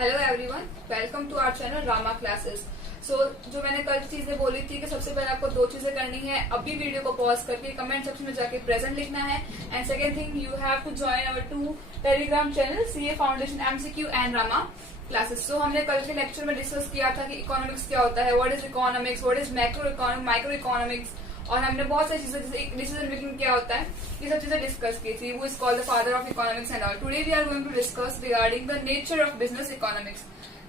Hello everyone, welcome to our channel Rama classes. जो मैंने कल चीजें बोली थी कि सबसे पहले आपको दो चीजें करनी है, अभी वीडियो को पॉज करके कमेंट सेक्शन में जाके प्रेजेंट लिखना है। And second thing, you have to join our 2 telegram channel CA foundation MCQ and Rama classes. So हमने कल के लेक्चर में डिस्कस किया था कि इकोनॉमिक्स क्या होता है, what is economics, what is micro economics, और हमने बहुत सारी चीजें जैसे डिसीजन मेकिंग क्या होता है, ये सब चीजें डिस्कस की थी। वो is called the father of economics and all. Today we are going to discuss regarding the nature of business economics.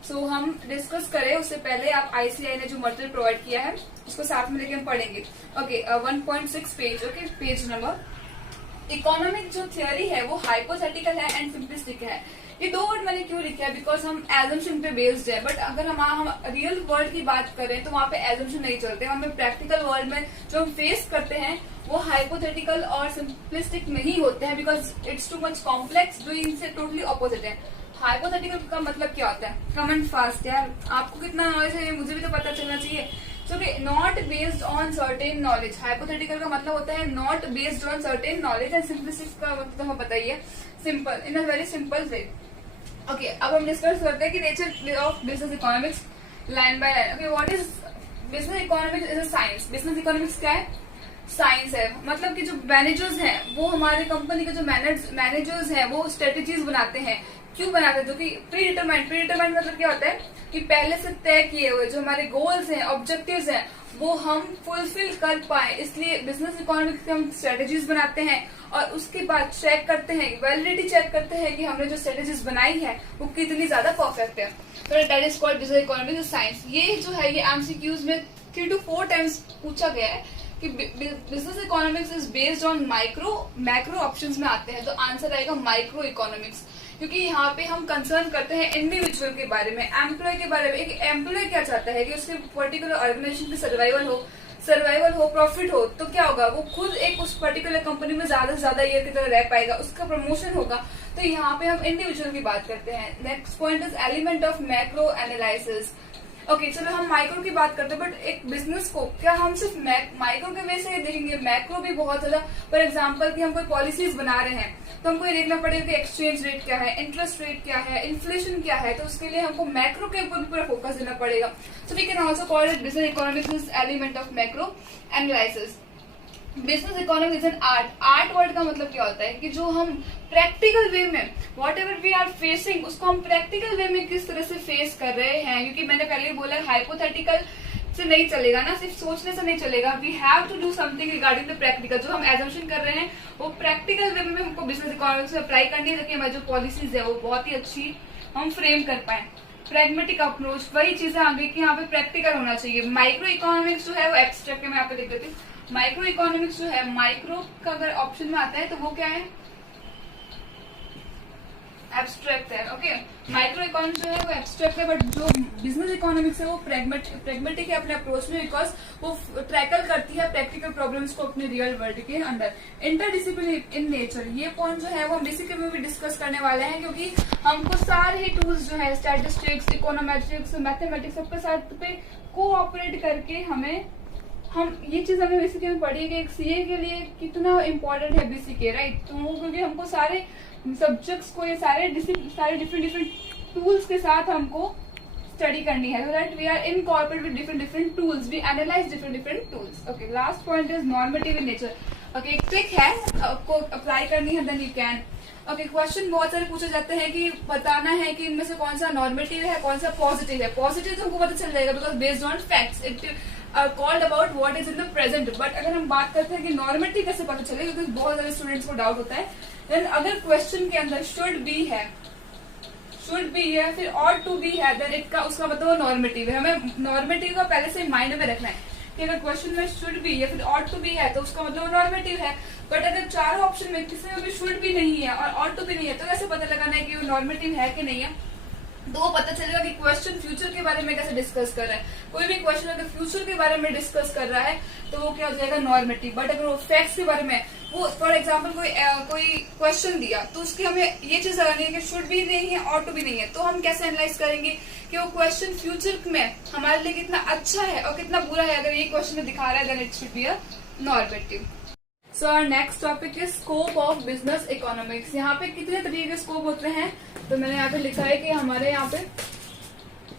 So हम डिस्कस करें उससे पहले आप आईसीआई ने जो मटेरियल प्रोवाइड किया है उसको साथ में लेके हम पढ़ेंगे। Okay, 1.6 page, okay, page number. Economic जो थियोरी है वो हाइपोथेटिकल है एंड सिंपलिस्टिक है। ये दो वर्ड मैंने क्यों लिखे है, बिकॉज हम एजम्पशन पे बेस्ड है, बट अगर हम रियल वर्ल्ड की बात करें तो वहाँ पे एजम्पशन नहीं चलते। हमें प्रैक्टिकल वर्ल्ड में जो हम फेस करते हैं वो हाइपोथेटिकल और सिंपलिस्टिक नहीं होते हैं, because it's too much complex, जो इनसे टोटली ऑपोजिट है। हाइपोथेटिकल का मतलब क्या होता है? कमेंट फास्ट यार, आपको कितना नॉलेज है मुझे भी तो पता चलना चाहिए। So not based on certain knowledge. Hypothetical का मतलब होता है not based on certain knowledge, and simplistic का मतलब तो हमें पता ही है, simple, in a very simple way. Okay, अब हम डिस्कस करते हैं कि nature of business economics line by line. Okay, what is business economics? Is a science. Business economics क्या है? साइंस है। मतलब कि जो मैनेजर्स हैं वो हमारे कंपनी के जो मैनेजर्स हैं वो स्ट्रेटेजीज बनाते हैं। क्यों बनाते हैं? जो कि प्री डिटरमाइंड मतलब क्या होता है कि पहले से तय किए हुए जो हमारे गोल्स हैं, ऑब्जेक्टिव्स हैं, वो हम फुलफिल कर पाए, इसलिए बिजनेस इकोनॉमिक्स के हम स्ट्रेटेजीज बनाते हैं और उसके बाद चेक करते हैं, वैलिडिटी चेक करते हैं कि हमने जो स्ट्रेटेजीज बनाई है वो कितनी ज्यादा परफेक्ट है। तो that is called business economics science. ये जो है ये एमसीक्यूज में 3 to 4 टाइम्स पूछा गया है कि business economics is based on macro options में आते हैं, तो आंसर आएगा माइक्रो इकोनॉमिक्स। क्योंकि यहाँ पे हम कंसर्न करते हैं इंडिविजुअल के बारे में, एम्प्लॉय के बारे में। एक एम्प्लॉय क्या चाहता है कि उसके पर्टिकुलर ऑर्गेनाइजेशन की सर्वाइवल हो, प्रॉफिट हो, तो क्या होगा, वो खुद एक उस पर्टिकुलर कंपनी में ज्यादा से ज्यादा ईयर की तरह रह पाएगा, उसका प्रमोशन होगा। तो यहाँ पे हम इंडिविजुअल की बात करते हैं। Next point is element of macro analysis. Okay, चलो हम माइक्रो की बात करते हैं, बट एक बिजनेस को क्या हम सिर्फ माइक्रो के वे से देखेंगे? मैक्रो भी बहुत ज्यादा। फॉर एग्जांपल कि हम कोई पॉलिसीज बना रहे हैं तो हमको ये देखना पड़ेगा कि एक्सचेंज रेट क्या है, इंटरेस्ट रेट क्या है, इन्फ्लेशन क्या है, तो उसके लिए हमको मैक्रो के ऊपर भी पूरा फोकस देना पड़ेगा। So we can also call it business economics is element of macro analysis. Business economics is an art word का मतलब क्या होता है कि जो हम प्रैक्टिकल वे में whatever we are facing उसको हम प्रैक्टिकल वे में किस तरह से फेस कर रहे हैं। क्योंकि मैंने पहले ही बोला हाइपोथेटिकल से नहीं चलेगा ना, सिर्फ सोचने से नहीं चलेगा। We have to do something regarding the practical. जो हम एजम्पशन कर रहे हैं वो प्रैक्टिकल वे में हमको बिजनेस इकोनॉमिक्स में अप्लाई करनी है, ताकि हमारी जो पॉलिसीज है वो बहुत ही अच्छी हम फ्रेम कर पाए। प्रैग्मेटिक अप्रोच, वही चीजें आ गई कि यहाँ पे प्रैक्टिकल होना चाहिए। माइक्रो इकोनॉमिक्स जो है वो एब्स्ट्रैक्ट है, मैं यहाँ पे लिख देती हूँ। माइक्रो इकोनॉमिक्स जो है, माइक्रो का अगर ऑप्शन में आता है तो वो क्या है? एब्स्ट्रैक्ट है। ओके, माइक्रो इकोनॉमिक्स जो है वो एब्स्ट्रैक्ट है, बट जो बिजनेस इकोनॉमिक्स है वो प्रैग्मेटिक है अपने अप्रोच में, बिकॉज वो टैकल करती है प्रैक्टिकल प्रॉब्लम्स को अपने रियल वर्ल्ड के अंदर। इंटरडिसिप्लिनरी इन नेचर, ये पॉइंट जो है वो हम बेसिकली में भी डिस्कस करने वाले हैं, क्योंकि हमको सारे ही टूल्स जो है स्टैटिस्टिक्स, इकोनोमेट्रिक्स, मैथमेटिक्स सबके साथ पे कोऑपरेट करके हम ये चीज हमने बेसिकली में पढ़ी है कि एक सीए के लिए कितना इम्पोर्टेंट है बीसीके, राइट? तो क्योंकि हमको सारे सब्जेक्ट्स को, ये सारे डिफरेंट टूल्स के साथ हमको स्टडी करनी है, so that we are incorporate with different tools, we analyze different tools. Okay, last point is normative in nature. Okay, एक ट्रिक है, आपको अप्लाई करनी है, then you can. Okay, question बहुत सारे पूछे जाते हैं कि बताना है कि इनमें से कौन सा नॉर्मेटिव है, कौन सा पॉजिटिव है। पॉजिटिव तो हमको पता चल जाएगा because based on facts it called about what is in the present. But अगर हम बात करते हैं कि नॉर्मेटिव कैसे पता चलेगा, क्योंकि बहुत सारे स्टूडेंट्स को डाउट होता है, देन अगर क्वेश्चन के अंदर शुड बी है फिर और टू बी है, देन उसका मतलब वो नॉर्मेटिव है। हमें नॉर्मेटिव का पहले से माइंड में रखना है कि अगर क्वेश्चन में शुड बी या फिर ऑट टू बी है तो उसका मतलब नॉर्मेटिव है। बट अगर चारों ऑप्शन में किसी में भी शुड भी नहीं है और ऑट टू बी नहीं है, तो कैसे पता लगाना है कि वो नॉर्मेटिव है कि नहीं है? तो वो पता चलेगा कि क्वेश्चन फ्यूचर के बारे में कैसे डिस्कस कर रहा है। कोई भी क्वेश्चन अगर फ्यूचर के बारे में डिस्कस कर रहा है तो वो क्या हो जाएगा? नॉर्मेटिव। बट अगर वो फैक्ट्स के बारे में, वो फॉर एग्जाम्पल कोई क्वेश्चन दिया तो उसकी हमें ये चीज लगानी है कि शुड भी नहीं है और टू भी नहीं है, तो हम कैसे एनालाइज करेंगे कि वो क्वेश्चन फ्यूचर में हमारे लिए कितना अच्छा है और कितना बुरा है। अगर ये क्वेश्चन में दिखा रहा है then it should be a normative. So our next topic is scope of business economics. यहाँ पे कितने तरीके के स्कोप होते हैं, तो मैंने यहाँ पे लिखा है कि हमारे यहाँ पे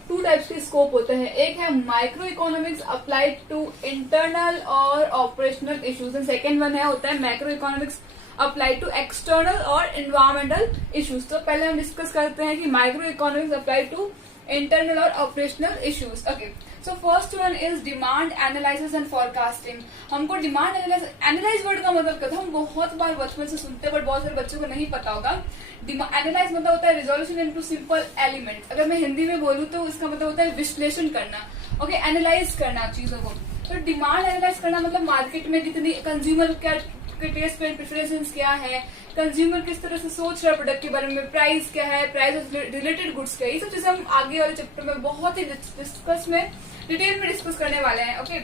2 टाइप्स के स्कोप होते हैं। एक है micro economics applied to internal और operational issues, and second one है होता है macro economics applied to external और इन्वायरमेंटल इश्यूज। तो पहले हम डिस्कस करते हैं कि micro economics applied to internal और operational issues. Okay, so first one is demand analysis and forecasting. हमको डिमांड एनालाइज वर्ड का मतलब क्या था, हम बहुत बार बचपन से सुनते हैं बट बहुत सारे बच्चों को नहीं पता होगा। एनालाइज मतलब होता है रिजोल्यूशन इनटू सिंपल एलिमेंट। अगर मैं हिंदी में बोलूँ तो इसका मतलब होता है विश्लेषण करना, ओके, एनालाइज करना चीजों को। तो डिमांड एनालाइज करना मतलब मार्केट में कितनी कंज्यूमर क्या टेस्ट पे प्रेफरेंसेस क्या है, कंज्यूमर किस तरह से सोच रहा है प्रोडक्ट के बारे में, प्राइस क्या है, प्राइस रिलेटेड गुड्स क्या है, ये सब चीजें हम आगे वाले चैप्टर में बहुत ही डिटेल में डिस्कस करने वाले हैं। ओके,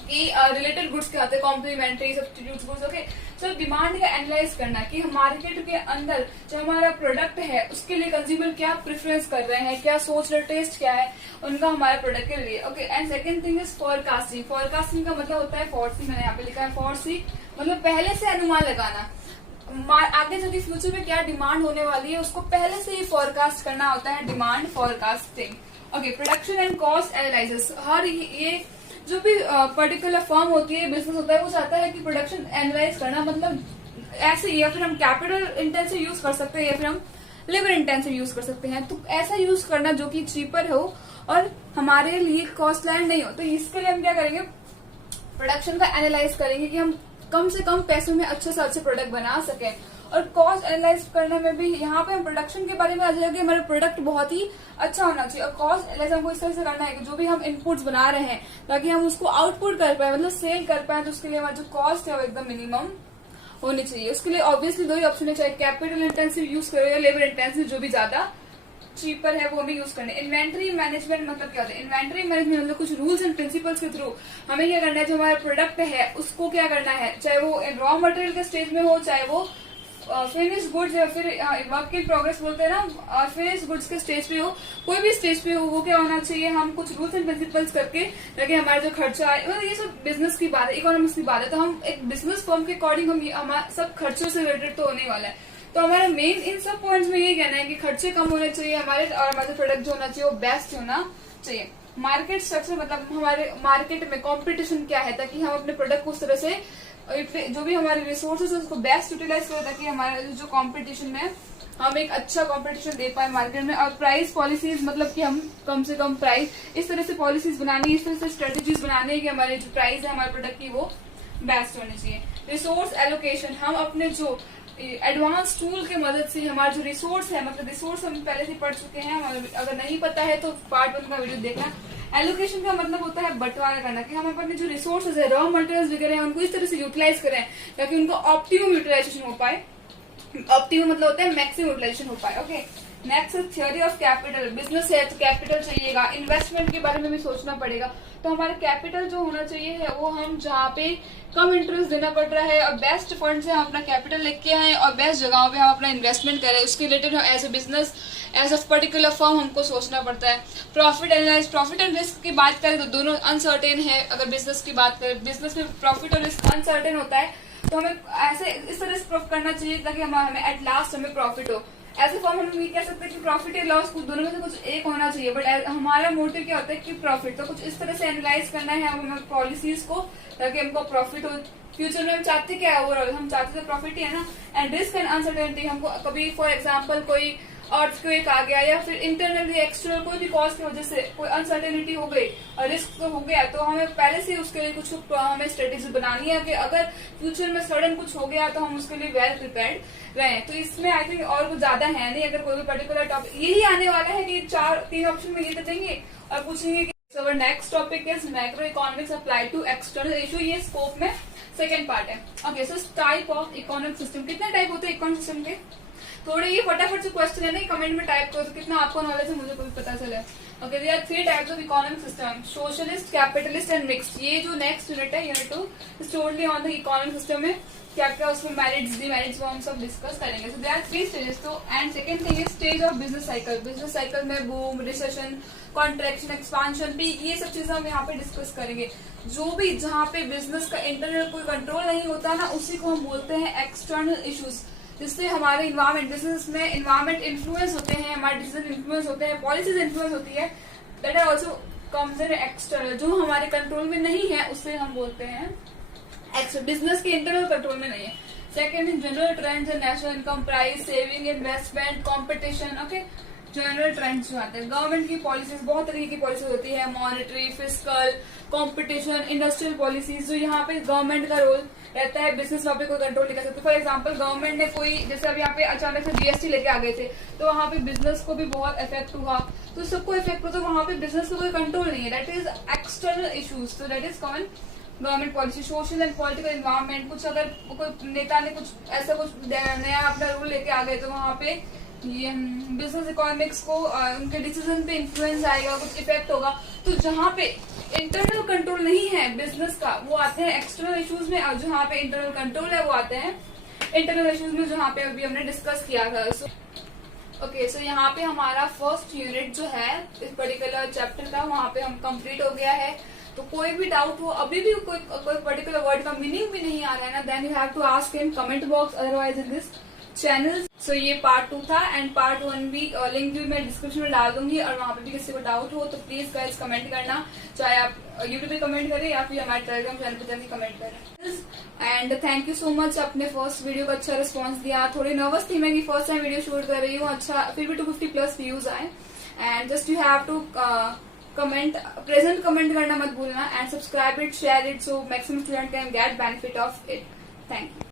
कि रिलेटेड गुड्स क्या होते हैं, complementary, substitute goods. Okay, so demand का एनालाइज करना कि मार्केट के अंदर जो हमारा प्रोडक्ट है उसके लिए कंज्यूमर क्या प्रेफरेंस कर रहे हैं, क्या सोच रहे, टेस्ट क्या है उनका हमारे प्रोडक्ट के लिए। Okay, and second thing is forecasting. Forecasting का मतलब होता है फोरसी, मैंने यहाँ पे लिखा है फोरसी, मतलब पहले से अनुमान लगाना, आगे चल के फ्यूचर में क्या डिमांड होने वाली है उसको पहले से ही फोरकास्ट करना होता है demand forecasting. Okay, production and cost analysis. हर ये जो भी पर्टिकुलर फर्म होती है, बिजनेस होता है, वो चाहता है कि प्रोडक्शन एनालाइज करना, मतलब ऐसे, या फिर हम कैपिटल इंटेंसिव यूज कर सकते हैं या फिर हम लेबर इंटेंसिव यूज कर सकते हैं। तो ऐसा यूज करना जो कि चीपर हो और हमारे लिए कॉस्ट लाइन नहीं हो। तो इसके लिए हम क्या करेंगे, प्रोडक्शन का एनालाइज करेंगे कि हम कम से कम पैसों में अच्छे से अच्छे प्रोडक्ट बना सकें। और कॉस्ट एनालाइज करने में भी यहाँ पे हम प्रोडक्शन के बारे में आ जाएगा कि हमारा प्रोडक्ट बहुत ही अच्छा होना चाहिए। और कॉस्ट एनालाइज हमको इस तरह से करना है कि जो भी हम इनपुट्स बना रहे हैं ताकि हम उसको आउटपुट कर पाए, मतलब सेल कर पाए, तो उसके लिए हमारा जो कॉस्ट है वो एकदम मिनिमम होनी चाहिए। उसके लिए ऑब्वियसली 2 ही ऑप्शन है, चाहे कैपिटल इंटेंसिव यूज करो या लेबर इंटेंसिव, जो भी ज्यादा चीपर है वो भी यूज करने। इन्वेंट्री मैनेजमेंट मतलब क्या होता है, इन्वेंट्री मैनेजमेंट मतलब कुछ रूल्स एंड प्रिंसिपल्स के थ्रू हमें क्या करना है, जो हमारा प्रोडक्ट है उसको क्या करना है, चाहे वो रॉ मटेरियल के स्टेज में हो, चाहे वो फिनिश गुड्स या फिर वर्क इन प्रोग्रेस बोलते हैं ना, फिनिश गुड्स के स्टेज पे हो, कोई भी स्टेज पे हो, वो क्या होना चाहिए, हम कुछ रूल्स एंड प्रिंसिपल्स करके ताकि हमारा जो खर्चा है, मतलब ये सब बिजनेस की बात है, इकोनॉमिक्स की बात है। तो हम एक बिजनेस फर्म के अकॉर्डिंग हम हमारा सब खर्चों से रिलेटेड तो होने वाला है। तो हमारा मेन इन सब पॉइंट्स में यही कहना है कि खर्चे कम होने चाहिए हमारे, और हमारा प्रोडक्ट जो होना चाहिए वो बेस्ट होना चाहिए। मार्केट स्ट्रक्चर मतलब हमारे मार्केट में कंपटीशन क्या है, ताकि हम अपने प्रोडक्ट को उस तरह से जो भी हमारे रिसोर्सेज है उसको बेस्ट यूटिलाइज करें, ताकि हमारा जो कंपटीशन में हम एक अच्छा कंपटीशन दे पाए मार्केट में। और प्राइस पॉलिसीज मतलब कि हम कम से कम प्राइस, इस तरह से पॉलिसीज बनानी, इस तरह से स्ट्रेटेजीज बनानी है कि हमारे जो प्राइस है हमारे प्रोडक्ट की वो बेस्ट होनी चाहिए। रिसोर्स एलोकेशन, हम अपने जो एडवांस टूल के मदद से हमारा जो रिसोर्स है, मतलब रिसोर्स हम पहले से पढ़ चुके हैं, अगर नहीं पता है तो पार्ट 1 का वीडियो देखना। एलोकेशन का मतलब होता है बंटवारा करना, कि हम अपने जो रिसोर्सेज है, रॉ मटेरियल्स वगैरह हैं, उनको इस तरह से यूटिलाइज करें ताकि उनको ऑप्टिमम यूटिलाइजेशन हो पाए। ऑप्टिमम मतलब होता है मैक्सिमम यूटिलाइजेशन हो पाए। Okay, next is theory of capital. Business है तो कैपिटल चाहिएगा, इन्वेस्टमेंट के बारे में भी सोचना पड़ेगा। तो हमारा कैपिटल जो होना चाहिए है वो हम जहाँ पे कम इंटरेस्ट देना पड़ रहा है और बेस्ट फंड से हम अपना कैपिटल लेके आए और बेस्ट जगहों पे हम अपना इन्वेस्टमेंट करें, उसके related as a business, as a particular firm हमको सोचना पड़ता है। Profit analyse, profit and risk की बात करें तो दोनों अनसर्टेन है। अगर बिजनेस की बात करें, बिजनेस में प्रॉफिट और रिस्क अनसर्टेन होता है, तो हमें ऐसे इस तरह से करना चाहिए ताकि हमें एट लास्ट हमें प्रॉफिट हो। ऐसे फॉर्म हम ये कह सकते हैं कि प्रॉफिट या लॉस दोनों में से कुछ एक होना चाहिए, बट हमारा मोटिव क्या होता है कि प्रॉफिट। तो कुछ इस तरह से एनालाइज करना है हमें पॉलिसीज को ताकि हमको प्रॉफिट हो। फ्यूचर में हम चाहते क्या है, ओवरऑल हम चाहते तो प्रॉफिट ही है ना। एंड रिस्क एंड अनसर्टेनिटी, हमको कभी फॉर एग्जाम्पल कोई अर्थक्वेक आ गया या फिर इंटरनली एक्सटर्नल कोई भी कॉज की वजह से कोई अनसर्टेनिटी हो गई और रिस्क तो हो गया, तो हमें पहले से उसके लिए कुछ हमें स्ट्रेटेजी बनानी है कि अगर फ्यूचर में सडन कुछ हो गया तो हम उसके लिए वेल प्रिपेयर्ड रहे। तो इसमें आई थिंक और कुछ ज्यादा है नहीं, अगर कोई भी पर्टिकुलर टॉपिक यही आने वाला है कि 3 ऑप्शन में ये तो देंगे और पूछेंगे कि so, next topic is macro economics applied to external issue. ये स्कोप में सेकेंड पार्ट है। Okay, so type of economic system, कितने टाइप होते हैं इकोनॉमिक सिस्टम के? थोड़े ये फटाफट से क्वेश्चन है ना, कमेंट में टाइप करो तो कितना आपको नॉलेज है मुझे को भी पता चले। Okay, there are 3 types of economic system, socialist, capitalist and mixed. ये जो नेक्स्ट यूनिट है, unit 2, is totally on the economic system में क्या क्या उसमें मेरिट्स डिमेरिट्स वो हम सब डिस्कस करेंगे। So there are 3 stages. तो and second thing is stage of business cycle. Business cycle में boom, recession, contraction, expansion, peak, ये सब चीजें हम यहाँ पे डिस्कस करेंगे। जो भी जहाँ पे बिजनेस का इंटरनल कोई कंट्रोल नहीं होता ना, उसी को हम बोलते हैं एक्सटर्नल इश्यूज, जिससे हमारे इन्वायरमेंट, बिजनेस में इन्वायरमेंट इन्फ्लुएंस होते हैं, हमारे डिसीजन इन्फ्लुएंस होते हैं, पॉलिसीज इन्फ्लुएंस होती है, that are also comes in external. जो हमारे कंट्रोल में नहीं है उसे हम बोलते हैं एक्सटर्नल, बिजनेस के इंटरनल कंट्रोल में नहीं है। Second in general trends and national income, price, saving, investment, competition. Okay, general trends जो आते हैं, गवर्नमेंट की पॉलिसीज, बहुत तरीके की पॉलिसीज होती है, monetary, fiscal, competition, industrial policies, जो यहाँ पे गवर्नमेंट का रोल रहता है बिजनेस वहाँ पे कोई कंट्रोल नहीं कर सकते। फॉर एग्जांपल, गवर्नमेंट ने कोई, जैसे अब यहाँ पे अचानक से जीएसटी लेके आ गए थे, तो वहाँ पे बिजनेस को भी बहुत इफेक्ट हुआ, तो सबको इफेक्ट हुआ, तो वहाँ पे बिजनेस का कोई कंट्रोल नहीं है, दैट इज एक्सटर्नल इशूज। तो that is common government policy. Social and political environment, कुछ अगर कोई नेता ने कुछ ऐसा कुछ नया अपना रूल लेके आ गए, तो वहाँ पे ये बिजनेस इकोनॉमिक्स को उनके डिसीजन पे इन्फ्लुएंस आएगा, कुछ इफेक्ट होगा। तो जहाँ पे इंटरनल कंट्रोल नहीं है बिजनेस का, वो आते हैं एक्सटर्नल इश्यूज में, और जहाँ पे इंटरनल कंट्रोल है वो आते हैं इंटरनल इश्यूज में, जहाँ पे अभी हमने डिस्कस किया था। ओके, सो यहाँ पे हमारा फर्स्ट यूनिट जो है इस पर्टिकुलर चैप्टर का, वहाँ पे हम कंप्लीट हो गया है। तो कोई भी डाउट हो, अभी भी कोई पर्टिकुलर वर्ड का मीनिंग भी नहीं आ रहा है ना, then you have to ask in comment box, otherwise in this channel. So ये पार्ट 2 था, एंड पार्ट 1 भी लिंक भी मैं डिस्क्रिप्शन में डाल दूंगी, और वहाँ पे भी किसी को डाउट हो तो प्लीज गाइस कमेंट करना, चाहे आप यूट्यूब पे कमेंट करें या फिर हमारे टेलीग्राम चैनल पे जाके कमेंट करें। And thank you so much, अपने फर्स्ट वीडियो का अच्छा रिस्पॉन्स दिया। थोड़ी नर्वस थी मैं कि फर्स्ट टाइम वीडियो शूट कर रही हूँ, अच्छा फिर भी 250+ व्यूज आए। And just you have to comment, present comment करना मत भूलना, and subscribe it, share it, so maximum student can get benefit of it. Thank you.